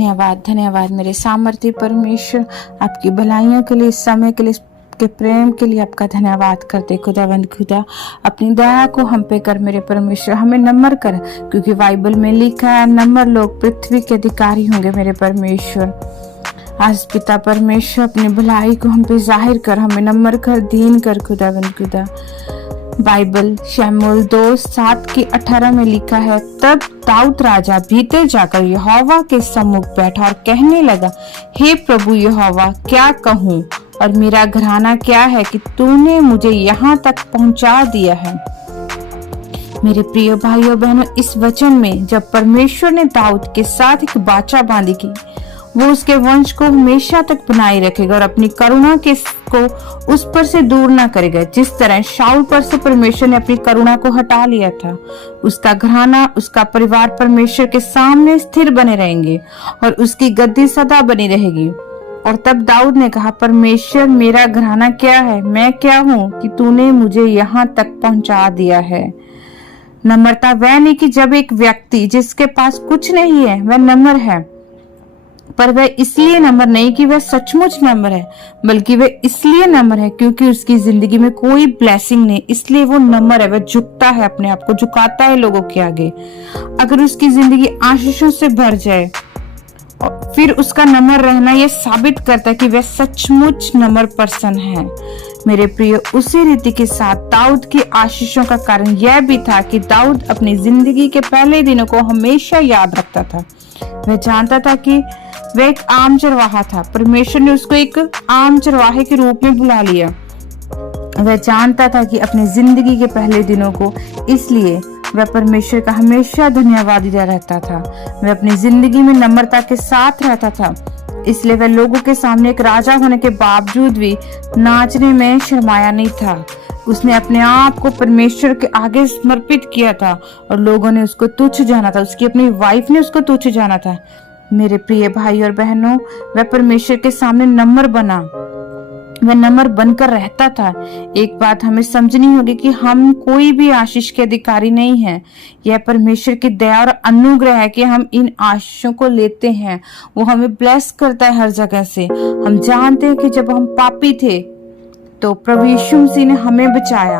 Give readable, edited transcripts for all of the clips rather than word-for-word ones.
धन्यवाद धन्यवाद मेरे सामर्थ्य परमेश्वर, आपकी भलाइयों के लिए, इस समय के लिए, के प्रेम के लिए आपका धन्यवाद करते खुदावंद खुदा। अपनी दया को हम पे कर मेरे परमेश्वर, हमें नम्र कर, क्योंकि बाइबल में लिखा है नम्र लोग पृथ्वी के अधिकारी होंगे मेरे परमेश्वर। आज पिता परमेश्वर अपनी भलाई को हम पे जाहिर कर, हमें नम्र कर, दीन कर खुदावंद खुदा। बाइबल शमूएल 2:7-18 में लिखा है, तब दाऊद राजा भीतर जाकर यहोवा के सम्मुख बैठा और कहने लगा, हे प्रभु यहोवा, क्या कहूँ और मेरा घराना क्या है कि तूने मुझे यहाँ तक पहुँचा दिया है। मेरे प्रिय भाइयों बहनों, इस वचन में जब परमेश्वर ने दाऊद के साथ एक वाचा बांधी की, वो उसके वंश को हमेशा तक बनाए रखेगा और अपनी करुणा को उस पर से दूर ना करेगा। जिस तरह शाऊल पर से परमेश्वर ने अपनी करुणा को हटा लिया था, उसका घराना, उसका परिवार परमेश्वर के सामने स्थिर बने रहेंगे और उसकी गद्दी सदा बनी रहेगी। और तब दाऊद ने कहा, परमेश्वर मेरा घराना क्या है, मैं क्या हूँ कि तूने मुझे यहाँ तक पहुँचा दिया है। नम्रता वह नहीं कि जब एक व्यक्ति जिसके पास कुछ नहीं है वह नम्र है, पर वह इसलिए नम्र नहीं कि वह सचमुच नम्र है, बल्कि वह इसलिए नम्र है क्योंकि उसकी जिंदगी में कोई ब्लेसिंग नहीं, इसलिए वो नम्र है। वह झुकता है, अपने आप को झुकाता है लोगों के आगे। अगर उसकी जिंदगी आशीषों से भर जाए, फिर उसका नम्र रहना यह साबित करता है कि वह सचमुच नम्र पर्सन है। मेरे प्रिय, उसी रीति के साथ दाऊद की आशीषों का कारण यह भी था कि दाऊद अपनी जिंदगी के पहले दिनों को हमेशा याद रखता था। वह जानता था कि वह एक आम चरवाहा था, परमेश्वर ने उसको एक आम चरवाहे के रूप में बुला लिया। वह जानता था कि अपनी जिंदगी के पहले दिनों को, इसलिए वह परमेश्वर का हमेशा धन्यवादी रहता था। वह अपनी जिंदगी में नम्रता के साथ रहता था, इसलिए वह लोगों के सामने एक राजा होने के बावजूद भी नाचने में शर्माया नहीं था। उसने अपने आप को परमेश्वर के आगे समर्पित किया था और लोगों ने उसको तुच्छ जाना था, उसकी अपनी वाइफ ने उसको तुच्छ जाना था। मेरे प्रिय भाई और बहनों, वह परमेश्वर के सामने नम्र बना, वह नम्र बनकर रहता था। एक बात हमें समझनी होगी कि हम कोई भी आशीष के अधिकारी नहीं हैं। यह परमेश्वर की दया और अनुग्रह है कि हम इन आशीषों को लेते हैं। वो हमें ब्लेस करता है हर जगह से। हम जानते हैं कि जब हम पापी थे तो प्रभु यीशु मसीह ने हमें बचाया,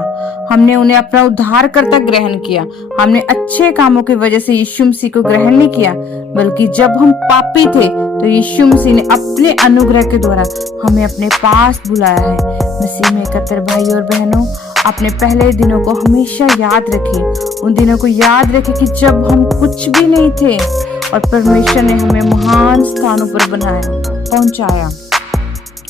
हमने उन्हें अपना उद्धारकर्ता ग्रहण किया। हमने अच्छे कामों की वजह से यीशु मसीह को ग्रहण नहीं किया, बल्कि जब हम पापी थे तो यीशु मसीह ने अपने अनुग्रह के द्वारा हमें अपने पास बुलाया है। मसीह में एकत्र भाई और बहनों, अपने पहले दिनों को हमेशा याद रखें। उन दिनों को याद रखें कि जब हम कुछ भी नहीं थे और परमेश्वर ने हमें महान स्थानों पर बनाया, पहुंचाया।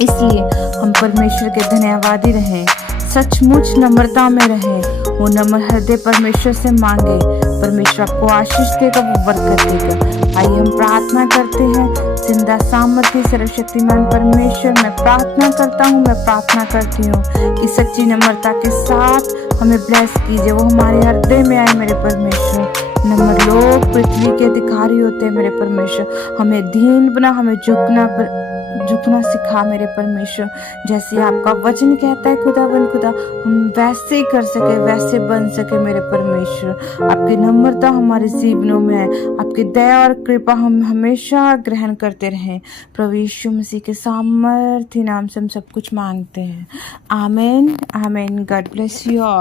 इसलिए हम परमेश्वर के धन्यवादी रहें, सचमुच नम्रता में रहें। वो नम्र हृदय परमेश्वर से मांगे, परमेश्वर आपको आशीष देगा, वो बरकत देगा। आइए हम प्रार्थना करते हैं। जिंदा सामर्थ्य सर्वशक्तिमान परमेश्वर, मैं प्रार्थना करता हूँ, मैं प्रार्थना करती हूँ कि सच्ची नम्रता के साथ हमें ब्लेस कीजिए। वो हमारे हृदय में आए मेरे परमेश्वर। नम्र लोग पृथ्वी के अधिकारी होते हैं मेरे परमेश्वर। हमें दीन बना, हमें झुकना सिखा मेरे परमेश्वर। जैसे आपका वचन कहता है खुदावंद खुदा, हम वैसे ही कर सके, वैसे बन सके मेरे परमेश्वर। आपकी नम्रता हमारे जीवनों में है, आपकी दया और कृपा हम हमेशा ग्रहण करते रहें। प्रभु यीशु मसीह के सामर्थ्य नाम से हम सब कुछ मांगते हैं। आमीन आमीन। God bless you all.